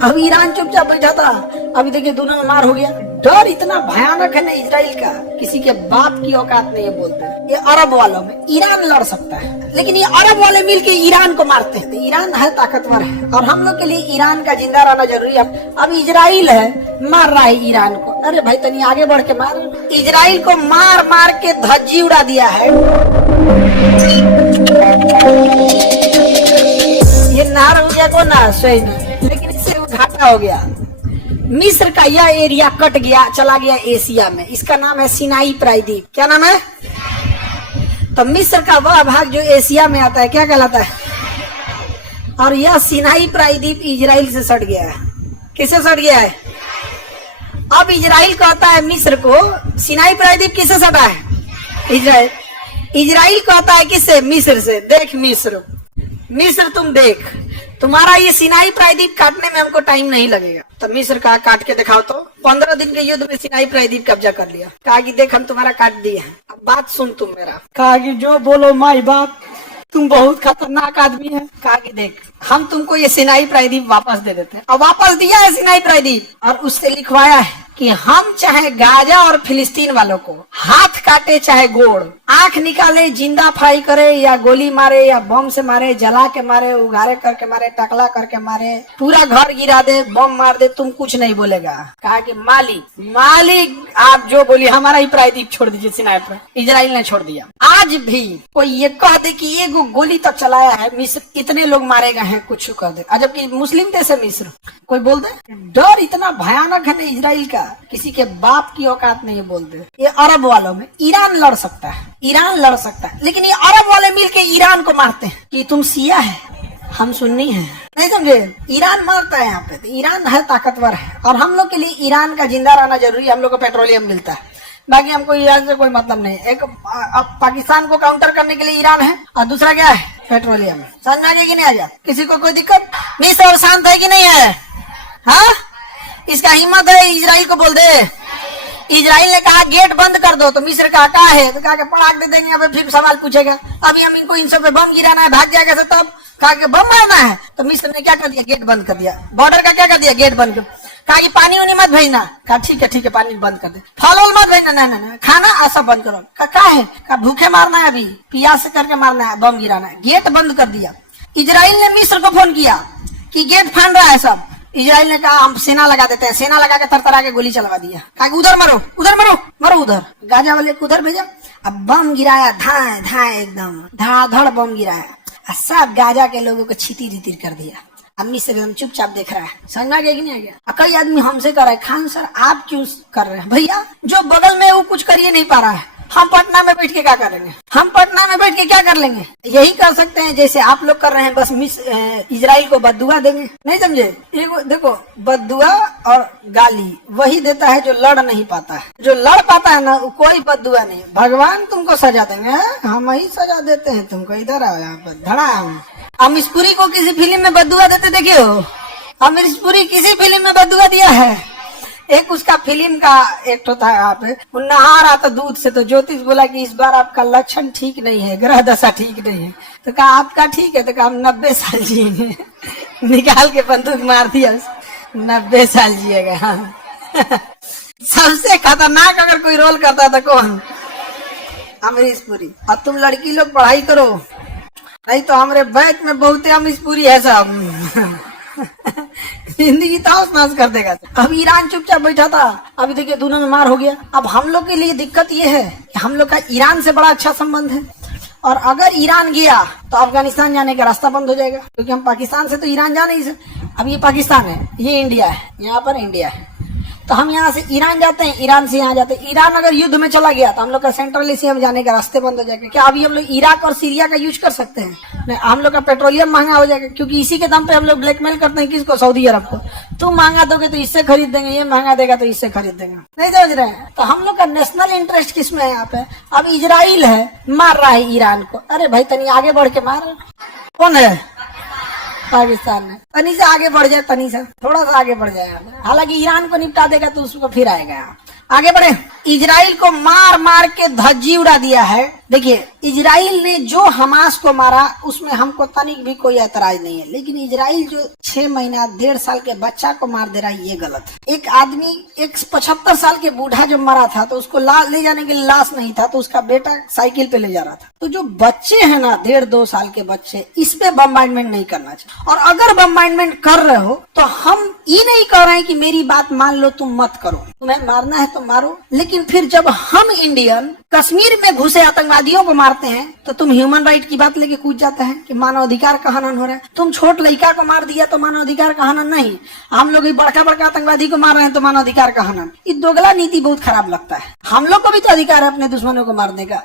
अब ईरान चुपचाप बैठा था, अभी देखिए दोनों में मार हो गया। डर इतना भयानक है ना इजराइल का, किसी के बाप की औकात नहीं है बोलते। ये अरब वालों में ईरान लड़ सकता है, लेकिन ये अरब वाले मिलके ईरान को मारते हैं। ईरान है ताकतवर है और हम लोग के लिए ईरान का जिंदा रहना जरूरी है। अब इजराइल है मार रहा है ईरान को, अरे भाई तनी आगे बढ़ के मार। इजराइल को मार मार के धज्जी उड़ा दिया है। ये नार हो गया को ना सही नहीं, लेकिन इससे घाटा हो गया। मिस्र का यह एरिया कट गया, चला गया एशिया में। इसका नाम है सिनाई प्रायद्वीप। क्या नाम है? तो मिस्र का वह भाग जो एशिया में आता है क्या कहलाता है? और यह सिनाई प्रायद्वीप इजराइल से सट गया है। किससे सट गया है? अब इजराइल कहता है मिस्र को, सिनाई प्रायद्वीप किससे सटा है? इजराइल। इजराइल कहता है किससे? मिस्र से। देख मिस्र तुम देख, तुम्हारा ये सिनाई प्रायद्वीप काटने में हमको टाइम नहीं लगेगा। तो मिस्र कहा काट के दिखाओ। तो 15 दिन के युद्ध में सिनाई प्रायद्वीप कब्जा कर लिया। कहा कि देख हम तुम्हारा काट दिए हैं, अब बात सुन तुम मेरा। कहा कि जो बोलो माई बाप, तुम बहुत खतरनाक आदमी है। कहा कि देख हम तुमको ये सिनाई प्रायद्वीप वापस दे देते हैं। अब वापस दिया है सिनाई प्रायद्वीप और उससे लिखवाया है कि हम चाहे गाजा और फिलिस्तीन वालों को हाथ काटे चाहे गोड़, आंख निकाले, जिंदा फ्राई करे या गोली मारे या बम से मारे, जला के मारे, उगारे करके मारे, टकला करके मारे, पूरा घर गिरा दे, बम मार दे, तुम कुछ नहीं बोलेगा। कहा कि मालिक आप जो बोली, हमारा ही प्रायद्वीप छोड़ दीजिए। सिनाई पर इजराइल ने छोड़ दिया। आज भी कोई ये कह दे कि ये गोली तक चलाया है मिस्र, इतने लोग मारे गए हैं, कुछ कह दे, जबकि मुस्लिम देश है मिस्र, कोई बोल दे। डर इतना भयानक है ना इजराइल का, किसी के बाप की औकात नहीं है बोलते। ये अरब वालों में ईरान लड़ सकता है, ईरान लड़ सकता है, लेकिन ये अरब वाले मिलके ईरान को मारते हैं कि तुम शिया है हम सुन्नी है। नहीं समझे? ईरान मारता है यहाँ पे। तो ईरान है ताकतवर है और हम लोग के लिए ईरान का जिंदा रहना जरूरी है। हम लोग को पेट्रोलियम मिलता है, बाकी हमको ईरान से कोई मतलब नहीं। एक अब पाकिस्तान को काउंटर करने के लिए ईरान है और दूसरा क्या है? पेट्रोलियम। समझ में आ गया कि नहीं? आ गया? किसी को कोई दिक्कत? मिस्र और शांत है कि नहीं है? हाँ, इसका हिम्मत है इजराइल को बोल दे। इजराइल ने कहा गेट बंद कर दो, तो मिस्र कहा क्या है? तो कहा कि पड़ाक दे देंगे। अब फिर सवाल पूछेगा, अभी हम इनको इन सब पे बम गिराना है, भाग जाएगा। तब कहा कि बम मारना है, तो मिस्र ने क्या कर दिया? गेट बंद कर दिया। बॉर्डर का क्या कर दिया? गेट बंद कर। कहा कि पानी उनी मत भेजना। कहा ठीक है पानी बंद कर दे। फल मत भेजना, नहीं खाना ऐसा बंद करो। क्या है? कहा भूखे मारना है, अभी प्यास करके मारना है, बम गिराना है। गेट बंद कर दिया। इजराइल ने मिस्र को फोन किया कि गेट फान रहा है सब। इजराइल ने कहा हम सेना लगा देते हैं। सेना लगा के तरतरा के गोली चलवा दिया। कहा उधर मरो, उधर मरो, मरो उधर। गाजा वाले को उधर भेजा। अब बम गिराया, धाए धाए एकदम धड़ाधड़ बम गिराया, सब गाजा के लोगों को छितिर रितिर कर दिया। अब मिस्र एकदम चुपचाप देख रहा है। समझ में आ गया कि नहीं आ गया? कई आदमी हमसे कर रहा है, खान सर आप क्यों कर रहे हैं? भैया जो बगल में वो कुछ करिए नहीं पा रहा है, हम पटना में बैठ के क्या करेंगे? हम पटना में बैठ के क्या कर लेंगे? यही कर सकते हैं जैसे आप लोग कर रहे हैं, बस इजराइल को बद्दुआ देंगे। नहीं समझे? देखो बद्दुआ और गाली वही देता है जो लड़ नहीं पाता है। जो लड़ पाता है ना, कोई बद्दुआ नहीं। भगवान तुमको सजा देंगे, हम ही सजा देते हैं तुमको। इधर आओ यहाँ पर धड़ाम। अमीश पुरी को किसी फिल्म में बद्दुआ देते देखे हो? अमीश पुरी किसी फिल्म में बद्दुआ दिया है? एक उसका फिल्म का एक तो था, आप नहा रहा था दूध से, तो ज्योतिष बोला कि इस बार आपका लक्षण ठीक नहीं है, ग्रह दशा ठीक नहीं है। तो कहा आपका ठीक है? तो कहा हम 90 साल जिएंगे। निकाल के बंदूक मार दिया, 90 साल जिएगा। हाँ। सबसे खतरनाक अगर कोई रोल करता था कौन? अमरीश पुरी। अब तुम लड़की लोग पढ़ाई करो, नहीं तो हमारे बैच में बहुत अमरीश पुरी है सब। जिंदगी ताउस नाश कर देगा। अब ईरान चुपचाप बैठा था, अभी देखिए दोनों में मार हो गया। अब हम लोग के लिए दिक्कत ये है कि हम लोग का ईरान से बड़ा अच्छा संबंध है, और अगर ईरान गया तो अफगानिस्तान जाने का रास्ता बंद हो जाएगा, क्योंकि हम पाकिस्तान से तो ईरान जा नहीं सकते। अब ये पाकिस्तान है, ये इंडिया है, यहाँ पर इंडिया है, तो हम यहाँ से ईरान जाते हैं, ईरान से यहाँ जाते हैं। ईरान अगर युद्ध में चला गया तो हम लोग का सेंट्रल एशिया में जाने का रास्ते बंद हो जाएगा। क्या अभी हम लोग इराक और सीरिया का यूज कर सकते हैं? नहीं, हम लोग का पेट्रोलियम महंगा हो जाएगा, क्योंकि इसी के दम पे हम लोग ब्लैकमेल करते हैं। किसको? सऊदी अरब को। तुम महंगा दोगे तो इससे खरीद देंगे, ये महंगा देगा तो इससे खरीद देंगे। नहीं समझ रहे हैं? तो हम लोग का नेशनल इंटरेस्ट किस में है यहाँ पे? अब इजराइल है मार रहा है ईरान को, अरे भाई तनी आगे बढ़ के मार। कौन है? पाकिस्तान में। तनी से आगे बढ़ जाए, तनी से थोड़ा सा आगे बढ़ जाए। हालांकि ईरान को निपटा देगा तो उसको फिर आएगा। आगे बढ़े। इजराइल को मार मार के धज्जी उड़ा दिया है देखिए, इजराइल ने जो हमास को मारा उसमें हमको तनिक भी कोई ऐतराज नहीं है, लेकिन इजराइल जो 6 महीना 1.5 साल के बच्चा को मार दे रहा है, ये गलत है। एक आदमी, एक 75 साल के बूढ़ा जब मरा था तो उसको ले जाने के लिए लाश नहीं था, तो उसका बेटा साइकिल पे ले जा रहा था। तो जो बच्चे हैं ना, 1.5-2 साल के बच्चे, इस पे बम्बार्डमेंट नहीं करना चाहिए। और अगर बम्बार्डमेंट कर रहे हो तो हम ये नहीं कह रहे हैं कि मेरी बात मान लो, तुम मत करो, तुम्हें मारना है तो मारो, लेकिन फिर जब हम इंडियन कश्मीर में घुसे आतंकवादियों को मारते हैं तो तुम ह्यूमन राइट की बात लेके कूद जाते हैं कि मानवाधिकार का हनन हो रहा है। तुम छोट लड़का को मार दिया तो मानवाधिकार का हनन नहीं, हम लोग बड़का बड़का आतंकवादी को मार रहे हैं तो मानवाधिकार का हनन। ये दोगला नीति बहुत खराब लगता है। हम लोग को भी तो अधिकार है अपने दुश्मनों को मारने का।